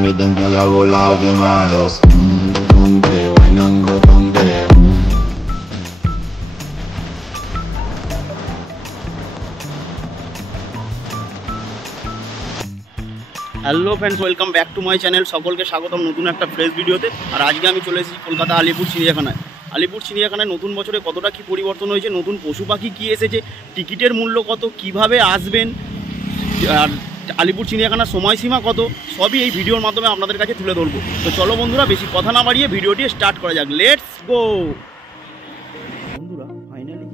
permiten que haga volado quemados. Donde, bailando donde. Hello friends, welcome back to my channel. সকলকে স্বাগতম নতুন একটা fresh ভিডিওতে। আর আজকে আমি চলে এসেছি কলকাতা আলিপুর চিড়িয়াখানায়। আলিপুর চিড়িয়াখানায় নতুন বছরে কতটা কী পরিবর্তন হয়েছে, নতুন পশু পাখি কী এসেছে, টিকিটের মূল্য কত, কিভাবে আসবেন, আর আলিপুর চিড়িয়াখানার সময়সীমা কত, সবই এই ভিডিওর মাধ্যমে আপনাদের কাছে তুলে ধরবো। তো চলো বন্ধুরা, বেশি কথা না বাড়িয়ে ভিডিওটি স্টার্ট করা যাক। Let's go. বন্ধুরা finally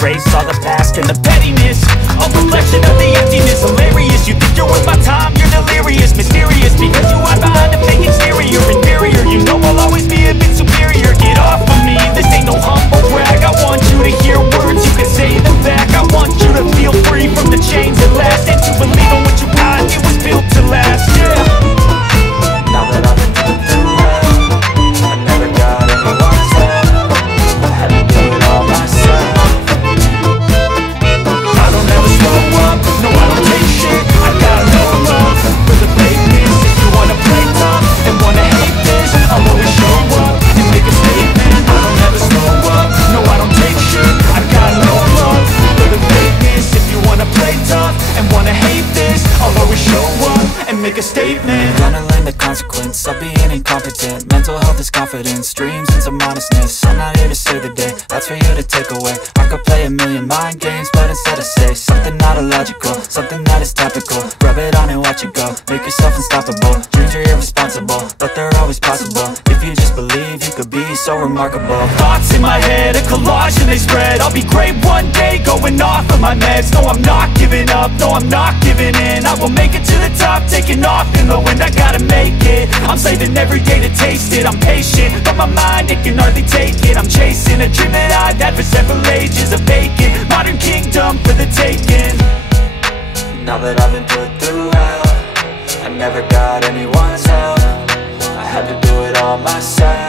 erase all the past and the pettiness, a reflection of the emptiness. Hilarious, you think you're worth my time, you're delirious. Mysterious, because you hide behind a fake exterior. Inferior, you know I'll always be a bit superior. Get off of me, this ain't no humble brag. I want you to hear words, you can say them back. I want you to feel free from the chains that last, and to believe in what you got, it was built to last, yeah. Now that I've been through hell, I never got anyone's help. I had to do it all myself. Make a statement. Gonna learn the consequence of being incompetent. Mental health is confidence, dreams and some honestness. I'm not here to save the day, that's for you to take away. I could play a million mind games, but instead I say something not illogical, something that is topical. Rub it on and watch it go, make yourself unstoppable. Dreams are irresponsible, but they're always possible. If you just believe, you could be so remarkable. Thoughts in my head, a collage and they spread. I'll be great one day, going off of my meds. No, I'm not giving up, no, I'm not giving in. I will make it to the top, taking off in the wind, I gotta make it. I'm saving every day to taste it. I'm patient, but my mind, it can hardly take it. I'm chasing a dream that I've had for several ages. A vacant, modern kingdom for the taking. Now that I've been put through hell, I never got anyone's help. I had to do it all myself.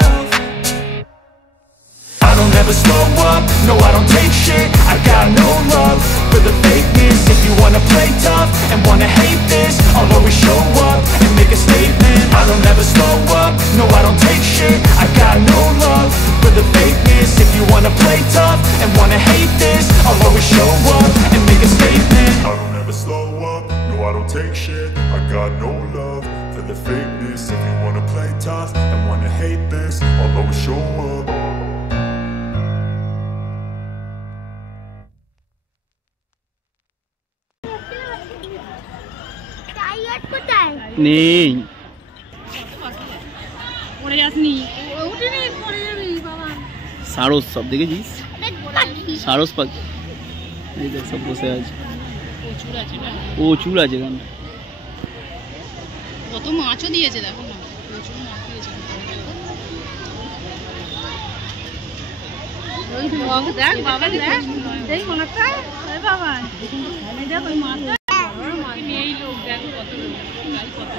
I don't ever slow up, no I don't take shit. I got no love for the fakeness. If you wanna play tough and wanna hate this, I'll always show up and make a statement. I don't ever slow up, no I don't take shit. I got no love for the fakeness. If you wanna play tough and wanna hate this, I'll always show up and make a statement. I don't ever slow up, no I don't take shit. I got no love for the fakeness. If you wanna play tough and wanna hate this, I'll always show up. নেই সারস, সব দেখেছিস? সারস পাখি এই দেখ, সব বসে আছে। প্রচুর আছে কেন, কত মাছও দিয়েছে দেখো না, প্রচুর মাছ দিয়েছে। দেখ বাবা, দেখ এই কোনটা, আরে বাবা দেখ ওই মাছটা এই লোক, দেখো কত লোক, কত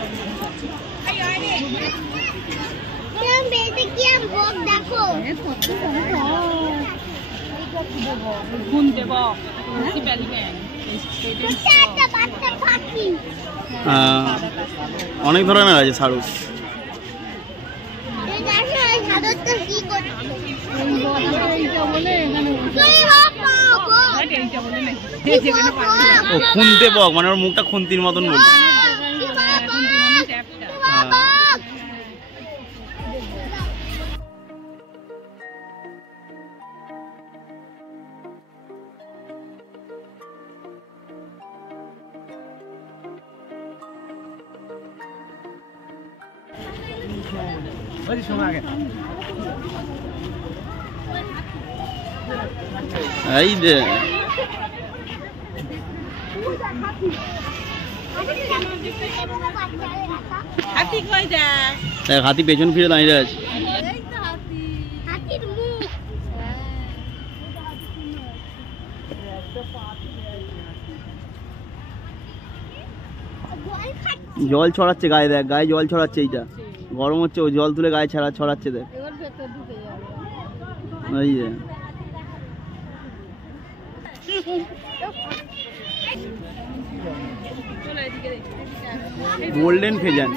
অনেক ধরনের আছে সারস। ও খুনতে বক, মানে ওর মুখটা খুন্তির মতন বলছে। এই যে হাতি পেছন ফিরে দাঁড়িয়ে আছে। জল ছড়াচ্ছে গায়ে, দেখ গায়ে জল ছড়াচ্ছে। এইটা গরম হচ্ছে, ও জল তুলে গায়ে ছড়াচ্ছে দেখ। এই যে গোল্ডেন ফেজান।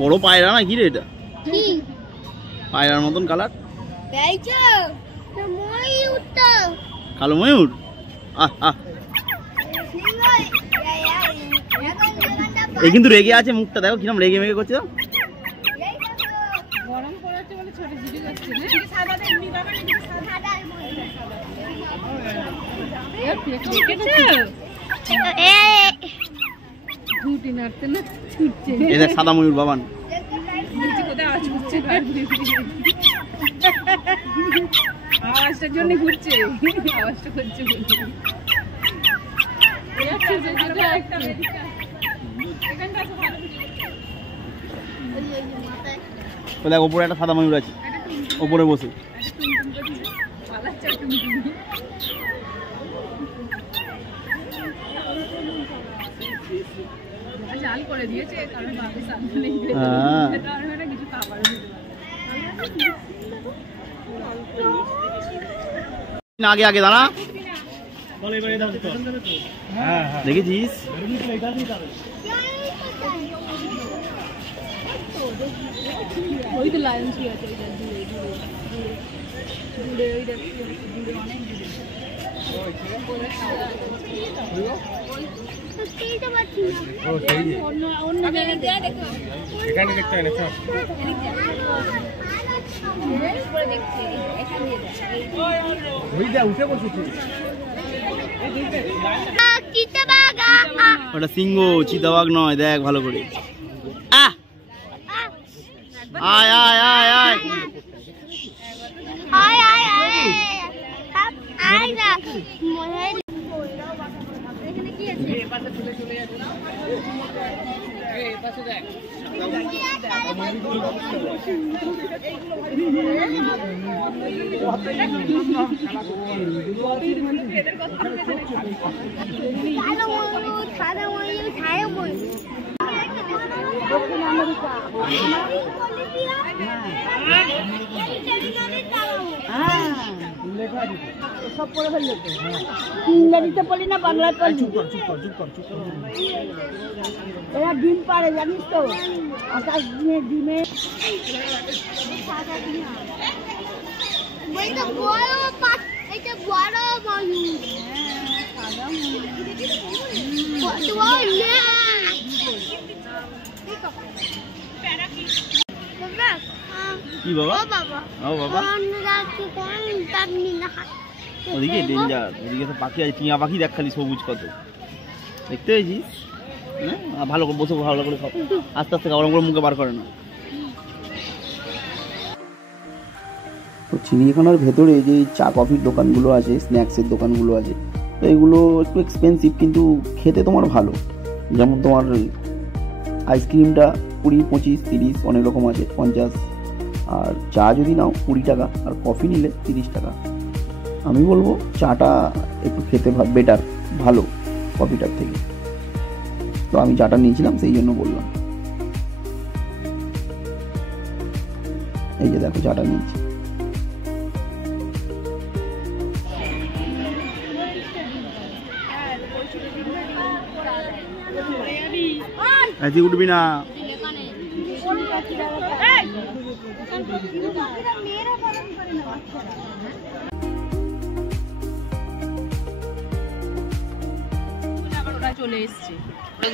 বড় পায়রা না কি রে এটা? পায়রার মতন কালার, কালো ময়ূর। এই কিন্তু রেগে আছে, মুখটা দেখো কিরম রেগে মেগে করছে। সাদা ময়ূর বাবান। আওয়াজটার জন্য ঘুরছে, আওয়াজটা করছে। দেখ ওপরে একটা সাদা ময়ূর আছে, ওপরে বসে। জাল করে দিয়েছে কারণ কিছু খাবার আগে আগে দাঁড়া, দেখেছিস? ওই তো লায়ন কি আছে, দূরে ওই দূরে অনেক অন্য জায়গায় দেখো, এখানে দেখতে হয় না। ওটা সিংহ, চিতাবাঘ নয়। দেখ ভালো করে। আয় আয় আয় আয় ইংরেজিতে পড়ি না বাংলায় পড়ি। এরা ডিম পারে জানিস তো, আকাশ ডিমে কি বাবা? ও বাবা, ওদিকে ডেঞ্জার, ওদিকে তো পাখি আছে, টিয়া পাখি দেখ খালি সবুজ কত, দেখতে পেয়েছিস? হ্যাঁ ভালো করে বসে ভালো করে খাও, আস্তে আস্তে খাও, করে মুখে বার করে না। তো চিড়িয়াখানার ভেতরে যে চা কফির দোকানগুলো আছে, স্ন্যাক্সের দোকানগুলো আছে, তো এগুলো একটু এক্সপেন্সিভ কিন্তু খেতে তোমার ভালো। যেমন তোমার আইসক্রিমটা 20, 25, 30 অনেক রকম আছে, 50। আর চা যদি নাও 20 টাকা, আর কফি নিলে 30 টাকা। আমি বলবো চাটা একটু খেতে বেটার, ভালো কফিটার থেকে। তো আমি চাটা নিয়েছিলাম, সেই জন্য বললাম। এই যে দেখো চাটা নিয়েছি। তুই উঠবি না। চলে এসছে,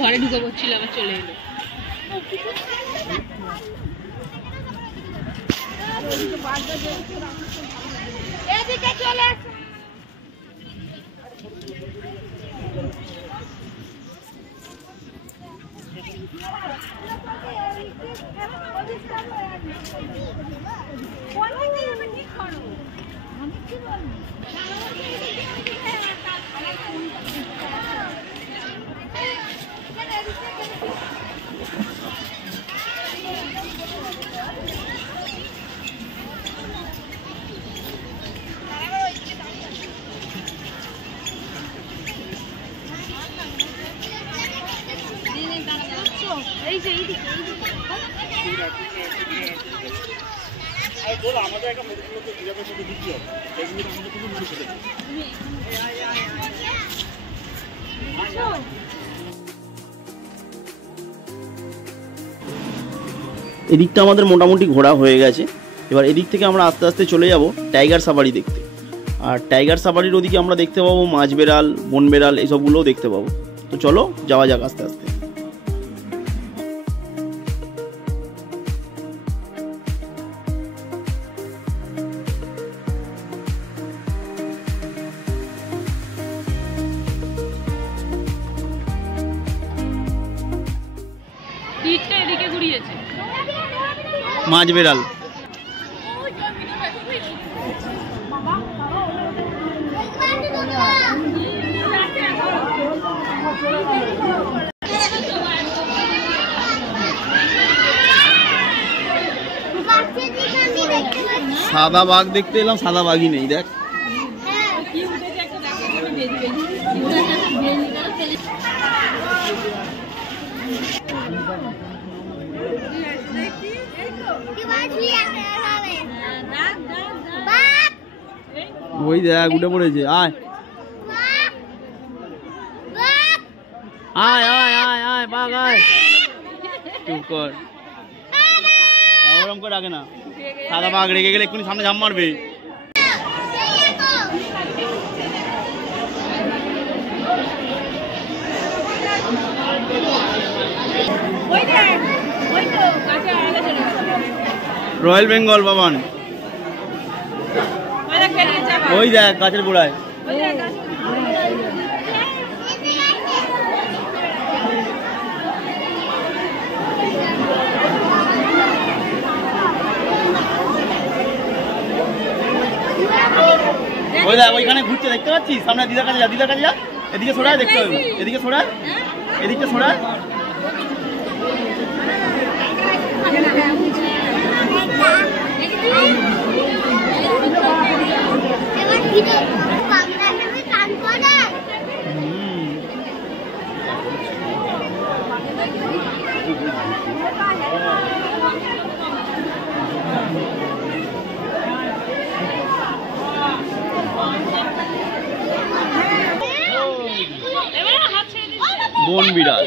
ঘরে ঢুকে পড়ছিল আবার চলে এলো। এদিকে চলে এদিকটা আমাদের মোটামুটি ঘোরা হয়ে গেছে। এবার এদিক থেকে আমরা আস্তে আস্তে চলে যাব টাইগার সাফারি দেখতে। আর টাইগার সাফারির ওদিকে আমরা দেখতে পাবো মাছ বেড়াল, বন বেড়াল, এইসবগুলোও দেখতে পাবো। তো চলো যাওয়া যাক আস্তে আস্তে। এদিকে ঘুরিয়েছে মাছ বেড়াল। সাদা বাঘ দেখতে এলাম, সাদা বাঘই নেই, দেখ। ওই দেখ উঠে পড়েছে। আয় আয় আয় আয় আয় বাঘ আয়। চুপ কর, ওরম করে ডাকে না। সাদা বাঘ রেগে গেলে এক্ষুনি সামনে ঝাঁপ মারবে। রয়্যাল বেঙ্গল বাবান, ওই দেখ গাছের গোড়ায়। ওই দেখ ওইখানে ঘুরছে, দেখতে পাচ্ছিস? সামনে দিদার কাছে যা, দিদার কাছে যা। এদিকে সরায়, দেখতে হবে। এদিকে সরায়, এদিকটা সরায়। বন বিড়াল।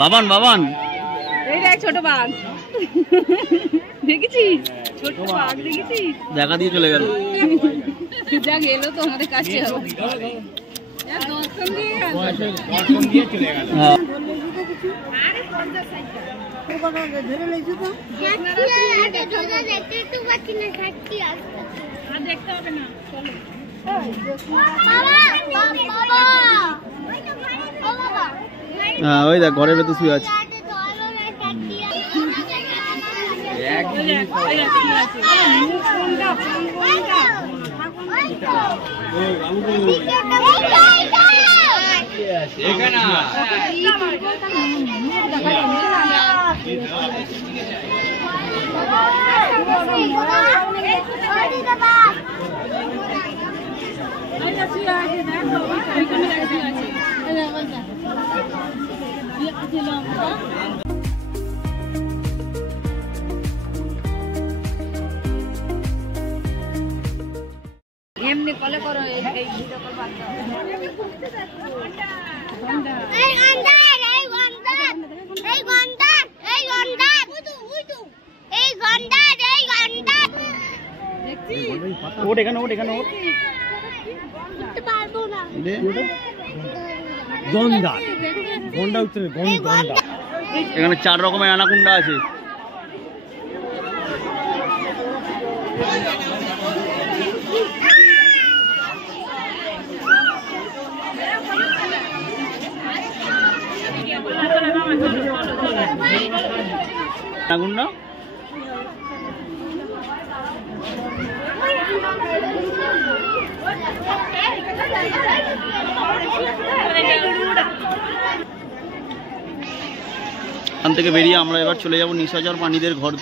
বাবান বাবান, এই দেখ ছোট বাঘ দেখেছিস? ছোট বাঘ দেখেছিস? দেখা দিয়ে চলে গেল। যা গেল তো আমাদের কাছে হবে। দেখতে হবে না, চলো। হ্যাঁ ওই দেখ ঘরের ভেতর শুয়ে আছে। এমনি কলে করো, এই ভিডিও কল বাদ দাও। এই ঘন্টা এই ঘন্টা এই ঘন্টা এই ঘন্টা ওট এখানে ওট এখানে ওট পারবো না গন্ডা গন্ডা উঠছে গন্ডা এখানে 4 রকমের অ্যানাকোন্ডা আছে অ্যানাকোন্ডা এখান থেকে বেরিয়ে আমরা এবার চলে যাব নিশাচর প্রাণীদের ঘর।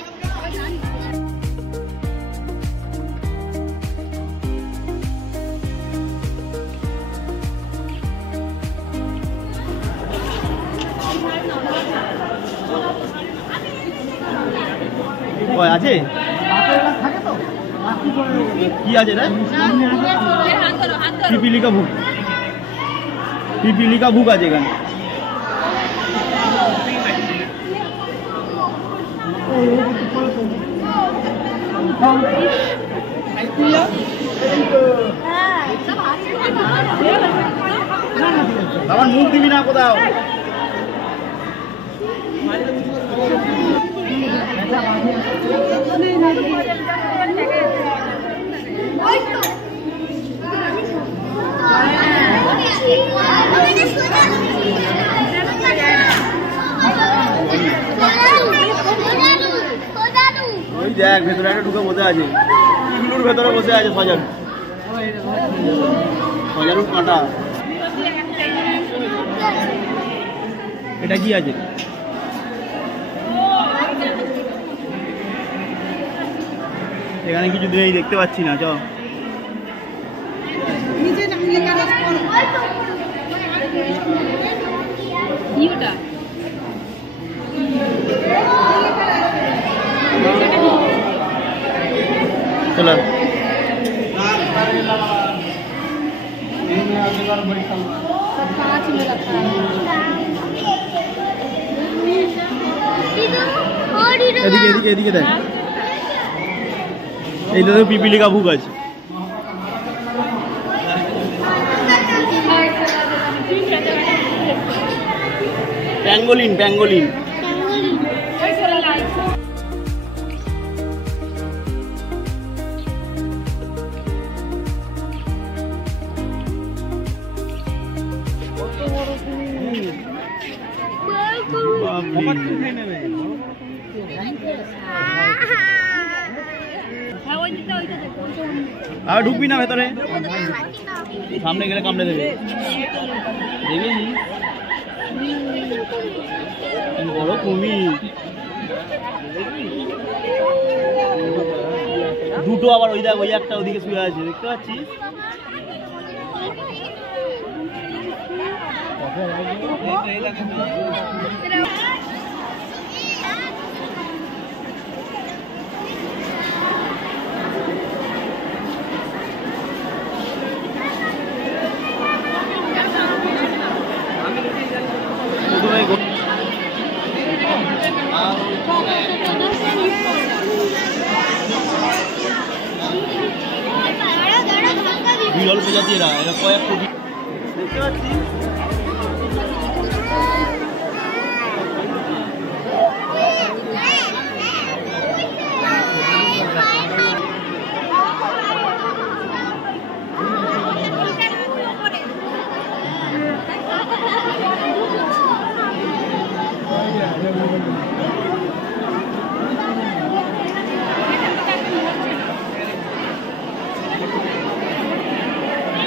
আছে কি আছে রে পিপিলিকা ভুক পিপিলিকা ভুক আছে এখানে আমার মুখ দিবি না কোথাও ওই দেখ ভেতরে একটা ঢুকে বসে আছে ইগলুর ভেতরে বসে আছে সজারু সজারু কাঁটা এটা কি আছে এখানে কিছু নেই দেখতে পাচ্ছি না চ चलो এদিকে এদিকে এদিকে দেখ এইটা তো পিপিলিকা ভুক আছে প্যাঙ্গোলিন প্যাঙ্গোলিন আর ঢুকবি না ভেতরে সামনে গেলে কামড়ে দেবে দেখেছি বড় কুমির দুটো আবার ওই দেখ ওই একটা ওদিকে শুয়ে আছে দেখতে পাচ্ছিস বিরল প্রজাতি এরা কয়েক কোটি দেখতে পাচ্ছি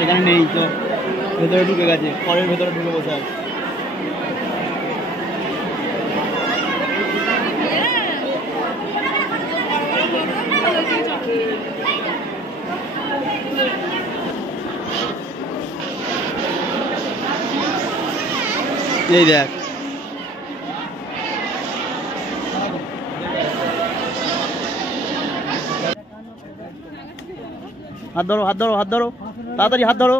এখানে নেই তো ভেতরে ঢুকে গেছে ঘরের ভেতরে ঢুকে বসে আছে এই দেখ হাত ধরো হাত ধরো হাত ধরো তাড়াতাড়ি হাত ধরো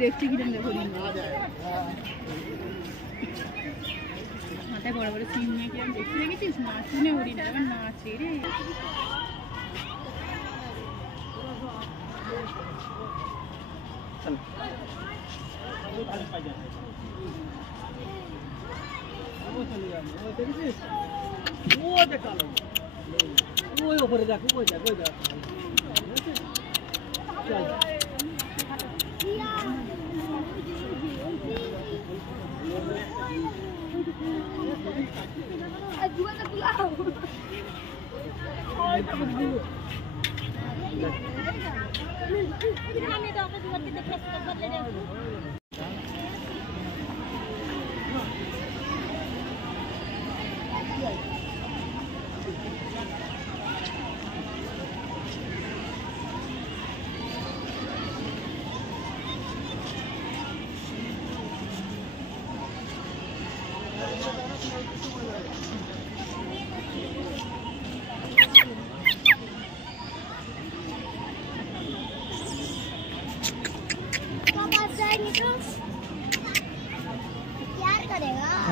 দেখছি কিরম দেখো মাথায় বড় বড় সিম নিয়ে কিরম দেখতে দেখেছিস? নাচুনে হরিণ এবার নাচে রে।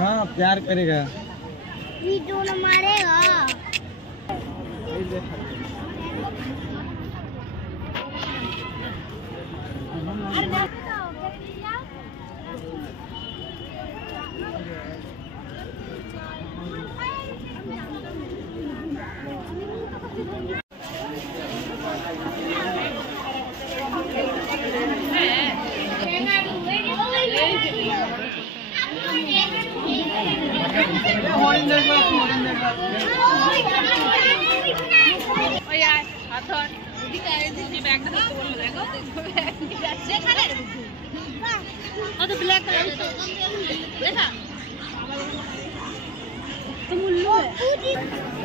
हाँ प्यार करेगा, वीडियो न मारेगा।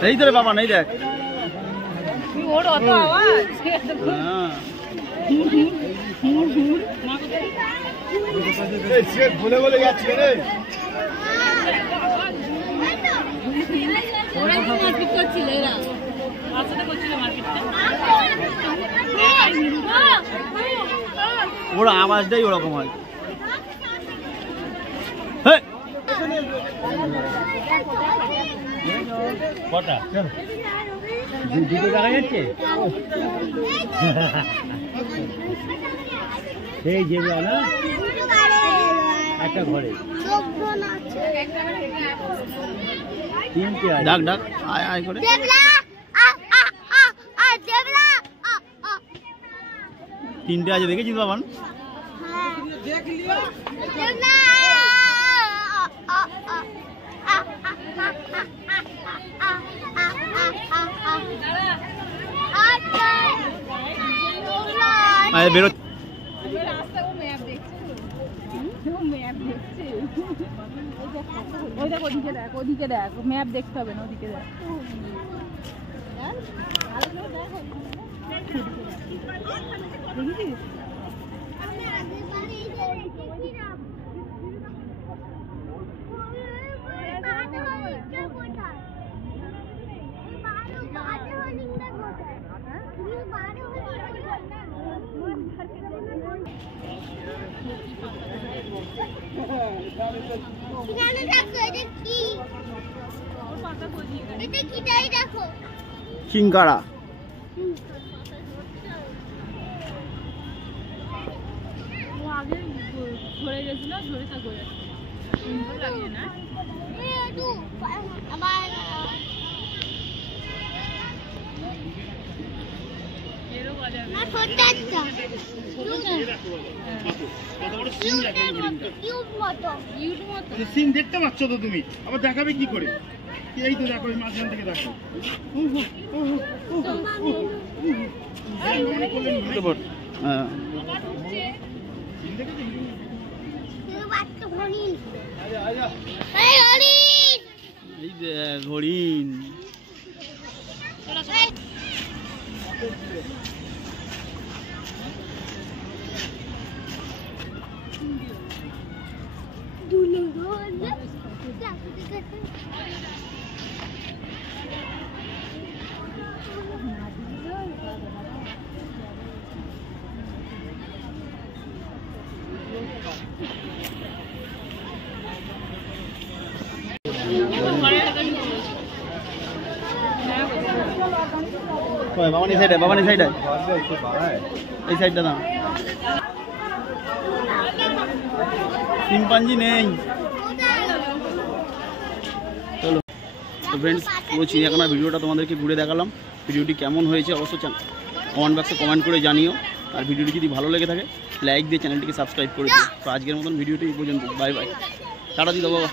এই তো রে বাবা, নেই দেখ ওর অত আওয়াজ। বলে বলে যাচ্ছে রে। মারপিট করছিল এরা, বাচ্চাটা করছিল মারপিটটা। ওর আওয়াজটাই ওরকম হয়। কটা দুটো দেখা যাচ্ছে সেই যেগুলো না একটা ঘরে তিনটে। ডাক ডাক আয় আয় করে তিনটে আছে, দেখেছিস বাবান? বেরো ওদিকে দেখ, ওদিকে দেখ, ম্যাপ দেখতে হবে না, ওদিকে দেখ। দেখেছিস? চিংকারা আগে ধরে গেছিল, ধরে তা করে সুন্দর লাগে না? এরও বাজাবে সিন দেখতে পাচ্ছ তো তুমি, আবার দেখাবে কি করে? এই তো দেখো, এই মাঝখান থেকে দেখো। এই দেখ হরিণ। বাবানি সাইডে এই সাইডটা না শিম্পাঞ্জি নেই। চলো তো ফ্রেন্ডস, পুরো চিড়িয়াখানার ভিডিওটা তোমাদেরকে ঘুরে দেখালাম। ভিডিওটি কেমন হয়েছে অবশ্যই কমেন্ট বক্সে কমেন্ট করে জানিও। আর ভিডিওটি যদি ভালো লেগে থাকে লাইক দিয়ে চ্যানেলটিকে সাবস্ক্রাইব করে দিও। তো আজকের মতন ভিডিওটি এই পর্যন্ত। বাই বাই, টাটা দিও বাবা।